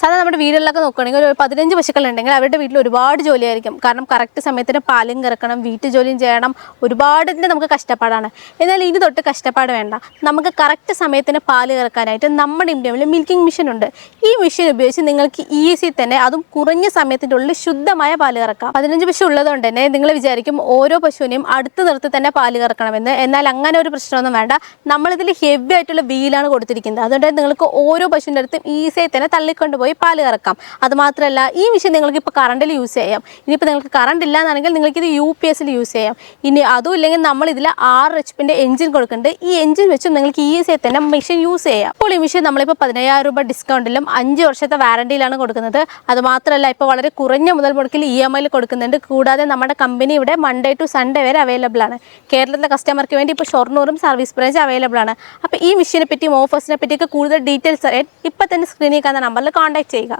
സാധാരണ നമ്മുടെ വീടുകളിലൊക്കെ നോക്കുകയാണെങ്കിൽ ഒരു 15 പശുക്കളുണ്ടെങ്കിൽ അവരുടെ വീട്ടിൽ ഒരുപാട് ജോലിയായിരിക്കും. കാരണം കറക്റ്റ് സമയത്തിന് പാലും കറക്കണം, വീട്ടു ജോലിയും ചെയ്യണം, ഒരുപാടിൻ്റെ നമുക്ക് കഷ്ടപ്പാടാണ്. എന്നാൽ ഇനി തൊട്ട് കഷ്ടപ്പാട് വേണ്ട. നമുക്ക് കറക്റ്റ് സമയത്തിന് പാല് കറക്കാനായിട്ട് നമ്മുടെ ഇന്ത്യയിൽ മിൽക്കിംഗ് മെഷീൻ ഉണ്ട്. ഈ മെഷീൻ ഉപയോഗിച്ച് നിങ്ങൾക്ക് ഈസി തന്നെ, അതും കുറഞ്ഞ സമയത്തിൻ്റെ ഉള്ളിൽ ശുദ്ധമായ പാല് കറക്കാം. 15 പശു ഉള്ളതുകൊണ്ട് തന്നെ നിങ്ങൾ വിചാരിക്കും ഓരോ പശുവിനെയും അടുത്ത് നിർത്തി തന്നെ പാല് കറക്കണമെന്ന്. എന്നാൽ അങ്ങനെ ഒരു പ്രശ്നമൊന്നും വേണ്ട. നമ്മളിതിൽ ഹെവി ആയിട്ടുള്ള വീലാണ് കൊടുത്തിരിക്കുന്നത്. അതുകൊണ്ട് നിങ്ങൾക്ക് ഓരോ പശുവിൻ്റെ അടുത്തും ഈസിയായി തന്നെ തള്ളിക്കൊണ്ടുപോയി പാല് കറക്കാം. അതുമാത്രമല്ല, ഈ മെഷീൻ നിങ്ങൾക്ക് ഇപ്പോൾ കറണ്ടിൽ യൂസ് ചെയ്യാം. ഇനിയിപ്പോൾ നിങ്ങൾക്ക് കറണ്ട് ഇല്ല എന്നാണെങ്കിൽ നിങ്ങൾക്കിത് UPS യൂസ് ചെയ്യാം. ഇനി അതും ഇല്ലെങ്കിൽ നമ്മളിതിൽ 6 HP എഞ്ചിൻ കൊടുക്കുന്നുണ്ട്. ഈ എഞ്ചിൻ വെച്ചും നിങ്ങൾക്ക് ഈസിയായി തന്നെ മെഷീൻ യൂസ് ചെയ്യാം. അപ്പോൾ ഈ മെഷീൻ നമ്മളിപ്പോൾ 15,000 രൂപ ഡിസ്കൗണ്ടിലും 5 വർഷത്തെ വാറണ്ടിയിലാണ് കൊടുക്കുന്നത്. അതുമാത്രമല്ല, ഇപ്പോൾ വളരെ കുറഞ്ഞ മുതൽ മുടക്കിൽ EMI കൊടുക്കുന്നുണ്ട്. കൂടാതെ നമ്മുടെ കമ്പനി ഇവിടെ Monday to Sunday വരെ അവൈലബിൾ ആണ്. കേരളത്തിലെ കസ്റ്റമർക്ക് വേണ്ടി ഇപ്പോൾ ഷൊർണൂറും സർവീസ് ബ്രാഞ്ച് അവൈലബിൾ ആണ്. അപ്പോൾ ഈ മെഷീനെ പറ്റിയും ഓഫേഴ്സിനെ പറ്റിയൊക്കെ കൂടുതൽ ഡീറ്റെയിൽസ് അറിയാൻ ഇപ്പോൾ തന്നെ സ്ക്രീനിൽ കാണുന്ന നമ്പറിൽ കോൺടാക്ട് ചെയ്യുക.